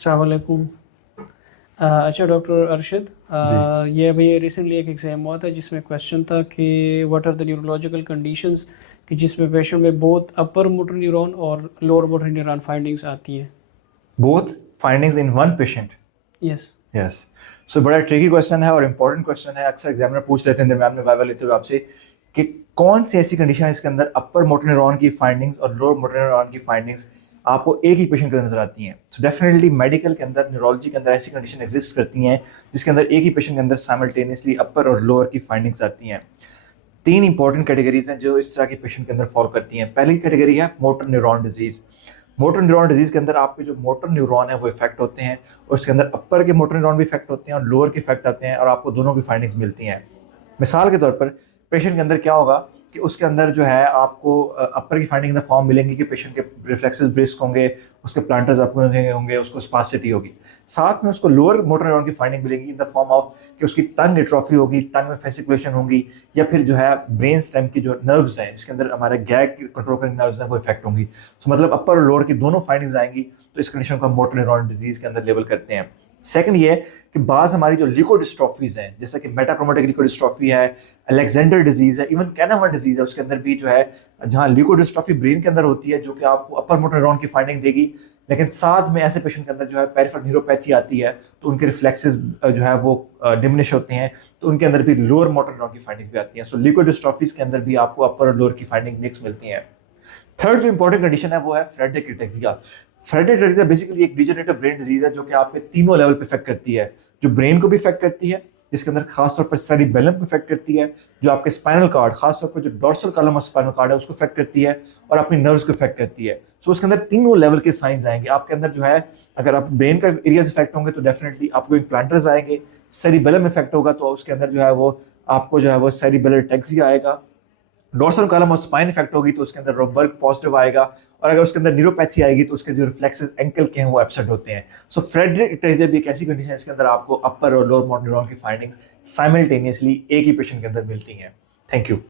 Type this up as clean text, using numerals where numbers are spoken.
अस्सलाम वालेकुम। अच्छा डॉक्टर अरशद, जी। ये अभी रिसेंटली एक एग्ज़ाम हुआ था जिसमें क्वेश्चन था कि what are the neurological conditions कि जिसमें पेशेंट में बोथ अपर मोटर न्यूरॉन और लोअर मोटर न्यूरॉन फाइंडिंग्स आती हैं। Both findings in one patient. Yes. Yes. So बड़ा ट्रिकी क्वेश्चन है और इंपॉर्टेंट क्वेश्चन है। अक्सर एग्जामिनर पूछ लेते हैं दरम्यान में वाइवा लेते हुए आपसे कि कौन सी ऐसी कंडीशन है इसके अंदर अपर मोटर न्यूरॉन की फाइंडिंग्स और लोअर मोटर न्यूरॉन की फाइंडिंग्स आपको एक ही पेशेंट के अंदर नजर आती हैं। सो डेफिनेटली मेडिकल के अंदर, न्यूरोलॉजी के अंदर ऐसी कंडीशन एग्जिस्ट करती हैं जिसके अंदर एक ही पेशेंट के अंदर साइमल्टेनियसली अपर और लोअर की फाइंडिंग्स आती हैं। तीन इंपॉर्टेंट कैटेगरीज हैं जो इस तरह के पेशेंट के अंदर फॉल करती हैं। पहली कैटेगरी है motor neuron disease. Motor neuron disease के अंदर आपके जो मोटर न्यूरॉन है वो इफेक्ट होते हैं और उसके अंदर अपर के मोटर न्यूरॉन भी इफेक्ट होते हैं और लोअर के इफेक्ट आते हैं और आपको दोनों की फाइंडिंग्स मिलती हैं। मिसाल के तौर पर पेशेंट के अंदर क्या होगा कि उसके अंदर जो है आपको अपर की फाइंडिंग इन द फॉर्म मिलेंगी कि पेशेंट के रिफ्लेक्सेस ब्रिस्क होंगे, उसके प्लांटर्स आपको होंगे, उसको स्पासिटी होगी। साथ में उसको लोअर मोटर न्यूरॉन की फाइंडिंग मिलेगी इन द फॉर्म ऑफ कि उसकी टंग एट्रोफी होगी, टंग में फेसिकुलेशन होगी, या फिर जो है ब्रेन स्टेम की जो नर्व्स हैं जिसके अंदर हमारे गैग कंट्रोल करने नर्व्स हैं वो इफेक्ट होंगी। सो मतलब अपर और लोअर की दोनों फाइंडिंग्स आएंगी, तो इस कंडीशन को हम मोटर न्यूरॉन डिजीज के अंदर लेबल करते हैं। सेकंड ये है कि बाज हमारी जो लिकोडिस्ट्रॉफीज हैं जैसा कि मेटाक्रोमेटिक लिकोडिस्ट्रॉफी है, अलेक्जेंडर डिजीज है, इवन कैनावन डिजीज है, उसके अंदर भी जो है जहां लिकोडिस्ट्रॉफी ब्रेन के अंदर होती है जो कि आपको अपर मोटर न्यूरॉन की फाइंडिंग देगी, लेकिन साथ में ऐसे पेशेंट के अंदर जो है पेरिफेरल न्यूरोपैथी आती है तो उनके रिफ्लेक्सेस जो है वो डिमिनिश होते हैं, तो उनके अंदर भी लोअर मोटर न्यूरॉन की फाइंडिंग भी आती है। सो लिकोडिस्ट्रॉफीज के अंदर भी आपको अपर और लोअर की फाइंडिंग मिक्स मिलती है। थर्ड जो इंपॉर्टेंट कंडीशन है वो है Friedreich ataxia. Friedreich ataxia basically एक डिजेनरेटिव ब्रेन डिजीज है जो कि आपके तीनों लेवल पे इफेक्ट करती है। जो ब्रेन को भी इफेक्ट करती है, जिसके अंदर खासतौर पर सेरिबेलम को इफेक्ट करती है, जो आपके स्पाइनल कार्ड, खासतौर पर जो dorsal column of spinal cord है उसको इफेक्ट करती है, और अपनी नर्व्स को इफेक्ट करती है। सो उसके अंदर तीनों लेवल के साइंस आएंगे आपके अंदर जो है। अगर आप ब्रेन का एरियाज इफेक्ट होंगे तो डेफिनेटली आपको इम्प्लांटर्स आएंगे। सेरिबेलम इफेक्ट होगा तो उसके अंदर जो है वो आपको जो है वो सेरिबेलर एटेक्सिया आएगा। डोर्सल कॉलम और स्पाइन इफेक्ट होगी तो उसके अंदर रोबर्ग पॉजिटिव आएगा, और अगर उसके अंदर न्यूरोपैथी आएगी तो उसके जो रिफ्लेक्सेस एंकल के हैं वो एब्सेंट होते हैं। सो फ्रेडरिक एटेक्सिया भी एक ऐसी कंडीशन है इसके अंदर आपको अपर और लोअर मोटर न्यूरॉन की फाइंडिंग्स साइमल्टेनियसली एक ही पेशेंट के अंदर मिलती हैं। Thank you.